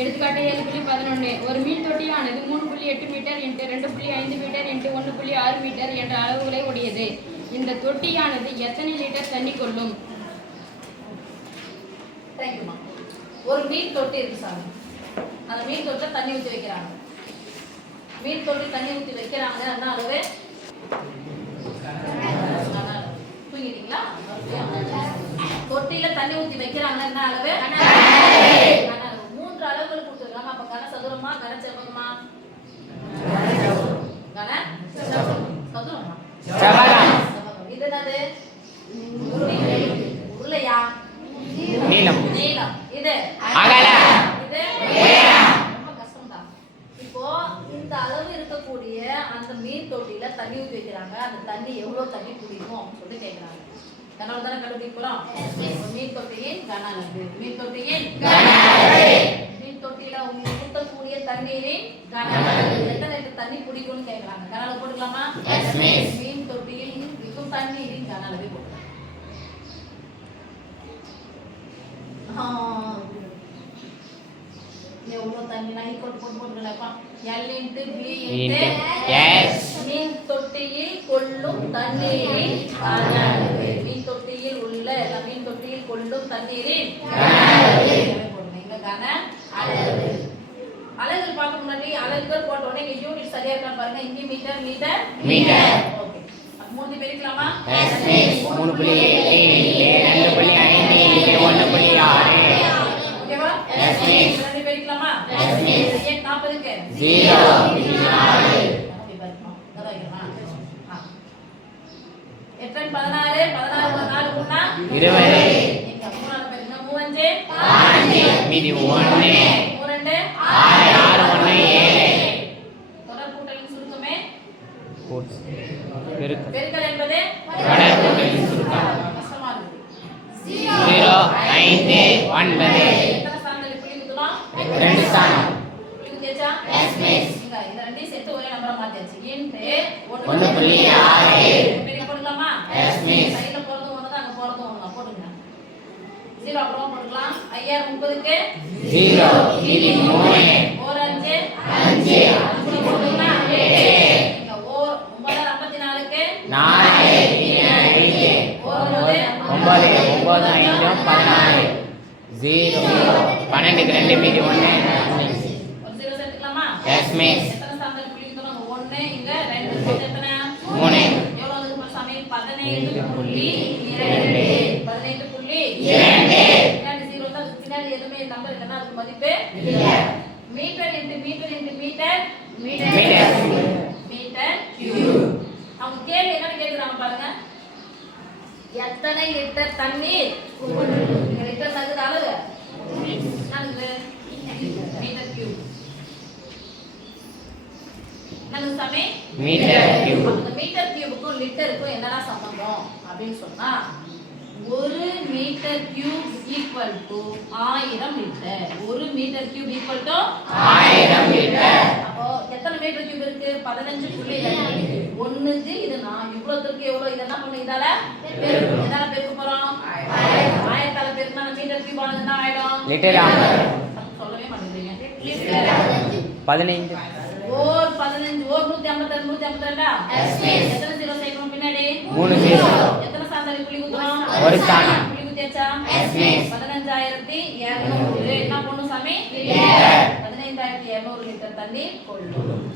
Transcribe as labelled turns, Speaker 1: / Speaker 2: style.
Speaker 1: எடுத்துக்காட்டு ஏழு புள்ளி பதினொன்று ஒரு மீன் தொட்டியானது மூணு புள்ளி எட்டு மீட்டர் இன்ட்டு ரெண்டு புள்ளி ஐந்து மீட்டர் இன்ட்டு ஒன்று புள்ளி ஆறு மீட்டர் என்ற அளவுகளை உடையது. இந்த தொட்டியானது எத்தனை லிட்டர் தண்ணி கொள்ளும்?
Speaker 2: தேங்க்யூமா ஒரு மீன் தொட்டி இருக்கு சாமி. அந்த மீன் தொட்டில தண்ணி ஊற்றி வைக்கிறாங்க. மீன் தொட்டி தண்ணி ஊற்றி வைக்கிறாங்க என்ன அளவு. தூங்கிட்டீங்களா? தொட்டியில தண்ணி ஊற்றி வைக்கிறாங்க என்ன அளவு. கொடுத்துருக்காங்க அப்ப கன சதுரமா. இது என்னது? உருளையா?
Speaker 3: நீளம்.
Speaker 2: நீளம். இது. இது. ரொம்ப கஷ்டம்தான். இப்போ இந்த அளவு இருக்கக்கூடிய அந்த மீன் தொட்டியில தண்ணி ஊற்றி வைக்கிறாங்க. அந்த தண்ணி எவ்வளவு தண்ணி குடிக்கும் அப்படின்னு சொல்லி கேட்கறாங்க கனவு தானே கண்டுபிடிக்க போறோம்? இப்போ மீன் தொட்டியின் கன மீன் தொட்டியின் ஊற்றக்கூடிய தண்ணீரின் எத்தனை லிட்டர் தண்ணி குடிக்கும்னு கேட்கறாங்க கன அளவு போட்டுக்கலாமா மீன் தொட்டியில் இருக்கும் தண்ணீரின் கன அளவை போட்டுக்கலாம் எவ்வளோ தண்ணி? நான் ஈக்குவல் போட்டு போட்டுக்கலப்பா எல் இன்ட்டு பி இன்ட்டு. மீன் தொட்டியில் கொள்ளும் தண்ணீரின் மீன் தொட்டியில் உள்ள மீன் தொட்டியில் கொள்ளும் தண்ணீரின் போடுங்க. இங்க கன அளவு அலகுகள் பார்க்க முன்னாடி அலகுகள் போட்ட உடனே இங்க யூனிட் சரியா இருக்கான்னு பாருங்க. இங்க மீட்டர் மீட்டர்
Speaker 3: மீட்டர்.
Speaker 2: ஓகே மூணு பிரிக்கலாமா?
Speaker 3: மூணு புள்ளி இன்ட்டு ரெண்டு புள்ளி ஐந்து இன்ட்டு ஒன்று புள்ளி ஆறு.
Speaker 2: ஓகேவா
Speaker 3: Yes, miss.
Speaker 2: ரெண்டு பிரிக்கலாமா? ஏன் நாற்பதுக்கு.
Speaker 3: ஜீரோ
Speaker 2: எத்தனை பதினாறு பதினாறு நாலு மூணா.
Speaker 3: இருபது.
Speaker 2: பேருங்க மூவஞ்சு.
Speaker 3: மீதி ஒன்று ஆறு ஆறு ஒன்று ஏழு.
Speaker 2: பெருக்கல் என்பது
Speaker 3: தொடர் கூட்டலின் சுருக்கம் ஜீரோ ஐந்து ஒன்பது. ரெண்டு ஸ்தானம் ஒன்று புள்ளி ஆறு.
Speaker 2: ஜீரோ அப்புறமா போட்டுக்கலாம் ஐயாயிரம் முப்பதுக்கு?
Speaker 3: ஜீரோ. மீதி மூணு.
Speaker 2: ஓர் அஞ்சு.
Speaker 3: அஞ்சு.
Speaker 2: அஞ்சு. போட்டுங்களா இங்க ஓர் ஒன்பதாயிரம் ஐம்பத்தி நாலுக்கு
Speaker 3: நாலு ஐந்து.
Speaker 2: ஒன்பது.
Speaker 3: ஒன்பது. ஒன்பது ஐந்து பதினாறு ஜீரோ. பன்னெண்டுக்கு ரெண்டு மீதி ஒன்று
Speaker 2: ஒரு ஜீரோ சேர்த்துக்கலாமா?
Speaker 3: எஸ் மிஸ்
Speaker 2: எத்தனை இங்க ரெண்டு எத்தனை?
Speaker 3: மூணு.
Speaker 2: புள்ளி நம்பர் இல்லைன்னா அதுக்கு மதிப்பு metre into metre into metre
Speaker 3: metre.
Speaker 2: Metre. அவங்க கேள்வி என்னன்னு கேக்குறாங்க பாருங்க. எத்தனை லிட்டர் தண்ணீர்? லிட்டர் தகுந்த அளவு மீட்டர் கியூப் என்னது சாமி.
Speaker 3: மீட்டர் கியூப்
Speaker 2: அந்த மீட்டர் கியூபுக்கும் லிட்டருக்கும் என்னடா சம்பந்தம்? அப்படின்னு சொன்னா ஒரு மீட்டர் கியூப் ஈக்குவல் டு ஆயிரம் லிட்டர் ஒரு மீட்டர் கியூப் ஈக்குவல் டு
Speaker 3: ஆயிரம் லிட்டர்
Speaker 2: அப்போ எத்தனை மீட்டர் கியூப் இருக்கு? பதினஞ்சு புள்ளி ஒண்ணுக்கு இது நான் இவ்வளவுக்கு எவ்வளவு இது என்ன பண்ணு இதால பெருக்கு எதால பெருக்க போறோம்? ஆயிரத்தால பெருக்கினா மீட்டர் கியூப் ஆனது என்ன ஆயிடும்.
Speaker 3: லிட்டர்.
Speaker 2: சொல்லவே மாட்டேங்கிறீங்க.
Speaker 3: பதினைந்து.
Speaker 2: ஓர் பதினஞ்சு ஓர் நூத்தி ஐம்பத்தி ரெண்டு நூத்தி ஐம்பத்தி ரெண்டா எத்தனை ஜீரோ சேர்க்கணும் பின்னாடி?
Speaker 3: மூணு ஜீரோ
Speaker 2: எத்தனை சாந்தாரி புள்ளி குத்துறோம்
Speaker 3: ஒரு ஸ்தானம். Miss.
Speaker 2: பதினஞ்சாயிரத்தி இருநூறு. என்ன பொண்ணு சாமி. பதினைந்தாயிரத்தி இருநூறு லிட்டர் தண்ணி கொள்ளும்.